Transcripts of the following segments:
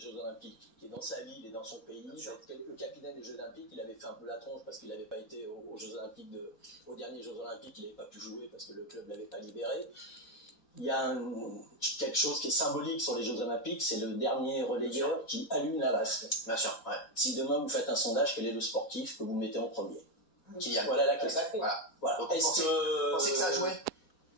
Les Jeux Olympiques, qui est dans sa ville et dans son pays. Le capitaine des Jeux Olympiques, il avait fait un peu la tronche parce qu'il n'avait pas été aux Jeux Olympiques aux derniers Jeux Olympiques, il n'avait pas pu jouer parce que le club ne l'avait pas libéré. Il y a quelque chose qui est symbolique sur les Jeux Olympiques, c'est le dernier relayeur qui allume la vasque. Bien sûr, ouais. Si demain vous faites un sondage, quel est le sportif que vous mettez en premier? Kylian. Voilà la question. Voilà. Donc, vous pensez que ça a joué?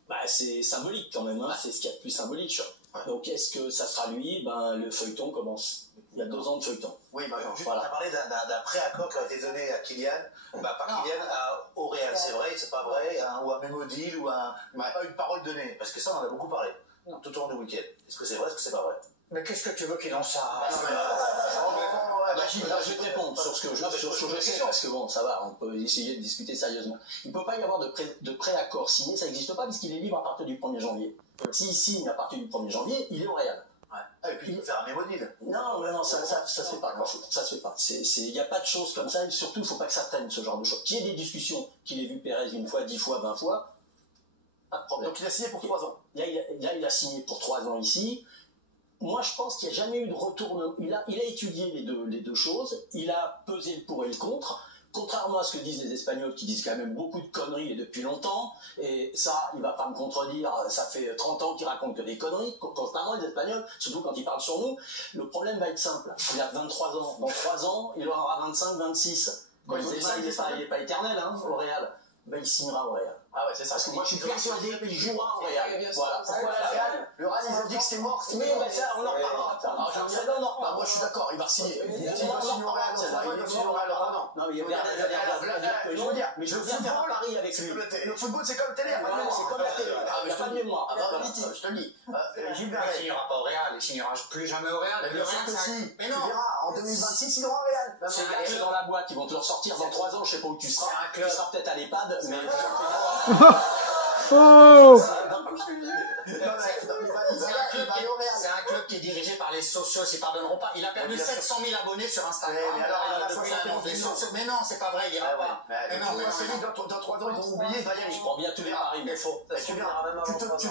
Bah, c'est symbolique quand même, hein. C'est ce qu'il y a de plus symbolique. Sure. Ouais. Donc est-ce que ça sera lui? Le feuilleton commence. Il y a 2 ans de feuilleton. Oui, juste, voilà. On a parlé d'un pré-accord qui a été donné à Kylian, par Kylian au Real, c'est vrai, c'est pas vrai, ou un mémodile, ou pas une parole donnée, parce que ça on en a beaucoup parlé, tout au long du week-end. Est-ce que c'est vrai, est-ce que c'est pas vrai? Mais qu'est-ce que tu veux qu'il en sache? Je vais te répondre sur ce que je sais, parce que bon, ça va, on peut essayer de discuter sérieusement. Il ne peut pas y avoir de pré-accord signé, ça n'existe pas, puisqu'il est libre à partir du 1er janvier. S'il signe à partir du 1er janvier, il est au Real. Et puis il peut faire un mémodile. Non, ça se fait pas. Ça se fait pas. Il n'y a pas de choses comme ça, et surtout, il ne faut pas que ça traîne, ce genre de choses. Qu'il y ait des discussions, qu'il ait vu Pérez 1 fois, 10 fois, 20 fois, pas de problème. Donc il a signé pour 3 ans. Là, il a signé pour 3 ans ici. Moi, je pense qu'il n'y a jamais eu de retournement. Il a étudié les deux choses, il a pesé le pour et le contre, contrairement à ce que disent les Espagnols, qui disent quand même beaucoup de conneries et depuis longtemps, et ça, il ne va pas me contredire, ça fait 30 ans qu'ils racontent que des conneries, constamment les Espagnols, surtout quand ils parlent sur nous. Le problème va être simple, il a 23 ans, dans 3 ans, il aura 25, 26. Il n'est pas éternel, hein, au Real. Ben, il signera au Real. Ah ouais, c'est ça. Parce que moi, je suis persuadé qu'il jouera au Real. Voilà. Pourquoi le Real, ils ont dit que c'était mort. Oui, mais ça, on en reparlera. Moi, je suis d'accord, il va signer. Il va signer au Real. Non, mais il y a je veux dire, mais je veux bien faire un pari avec lui. Le football, c'est comme la télé. C'est comme la télé. Il n'y a pas de mémoire. Je te le dis. Gilbert, il ne signera pas au Real, il ne signera plus jamais au Real. Mais si, tu verras, en 2026, il aura au Real. C'est dans la boîte, ils vont te le ressortir dans 3 ans, je ne sais pas où tu seras. Tu seras peut-être à l'EHPAD, mais... Oh! C'est un club qui est dirigé par les socios, ils ne pardonneront pas. Il a perdu 700 000 abonnés sur Instagram. Mais non, c'est pas vrai, il ira pas. Mais non, dans 3 ans, ils vont oublier. Je prends bien tous les paris, mais faux. Tu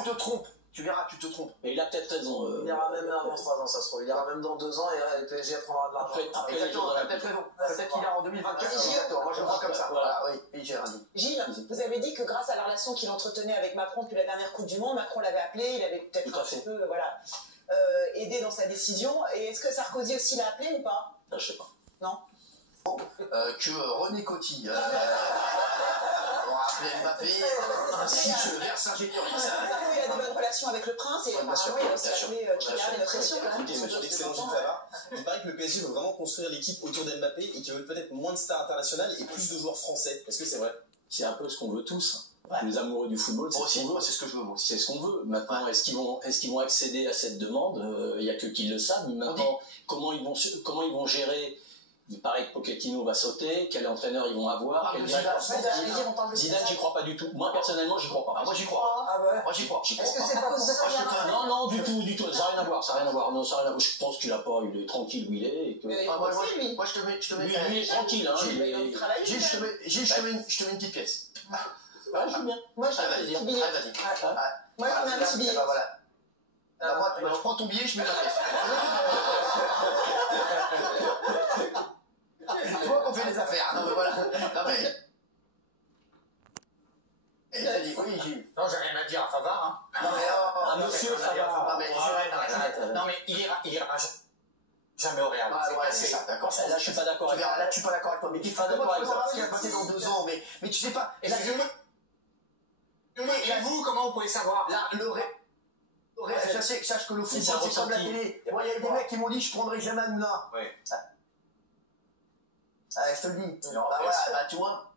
te trompes. Tu verras, tu te trompes. Mais il a peut-être raison. Il ira même avant 3 ans, ça se trouve. Il ira même dans 2 ans et le PSG prendra de l'argent. Exactement, t'as peut-être raison. Peut-être qu'il ira en 2024. Exactement, moi je vois comme ça. Voilà, oui, j'ai rien dit. Gilles, vous avez dit que grâce à la relation qu'il entretenait avec Macron depuis la dernière Coupe du Monde, Macron l'avait appelé, il avait peut-être un petit peu aidé dans sa décision. Et est-ce que Sarkozy aussi l'a appelé ou pas? Je sais pas. Non. Que René Coty appelé Mbappé, ainsi que Vercingétorix. Il a de bonnes relations avec le prince et apparemment il a aussi appelé Kylian et notre question. Excellent, Gilles Favard. Il paraît que le PSG veut vraiment construire l'équipe autour d'Mbappé et qu'il veut peut-être moins de stars internationales et plus de joueurs français. Est-ce que c'est vrai? C'est un peu ce qu'on veut tous. Les amoureux du football, c'est ce que je veux, moi aussi. C'est ce qu'on veut. Maintenant, est-ce qu'ils vont accéder à cette demande? Il n'y a que qui le savent. Maintenant, comment ils vont gérer? Il paraît que Pochettino va sauter. Quel entraîneur ils vont avoir? Zidane, j'y crois pas du tout. Moi, personnellement, j'y crois pas. Moi, j'y crois. Moi, j'y crois. Est-ce que c'est pas cause de ça? Non, du tout. Ça n'a rien à voir. Non, ça n'a rien à voir. Je pense qu'il a pas. Il est tranquille où il est. Et que... Moi, je te mets. Il est tranquille, hein. Gilles, je te mets une petite pièce. Ouais, je veux bien. Moi, je vas-y. Moi, je mets un petit billet. Voilà. Moi, je prends ton billet, je mets la pièce. Tu vois qu'on fait des affaires. Non, mais voilà. Non, mais. Il a dit oui, Gilles. Non, j'ai rien à dire à Favard. Non, mais monsieur Favard. Non, mais non, mais il ira jamais au Real. Ouais, c'est ça, d'accord. Là, je suis pas d'accord avec toi. Là, tu suis pas d'accord avec toi. Mais tu sais pas ce qui va passer dans 2 ans. Mais tu sais pas. Et vous, comment vous pouvez savoir? Là, sache que le football, c'est comme la télé. Moi, il y a des mecs qui m'ont dit je prendrai jamais Hanouna. Oui. Je te le dis. Bah, tu vois.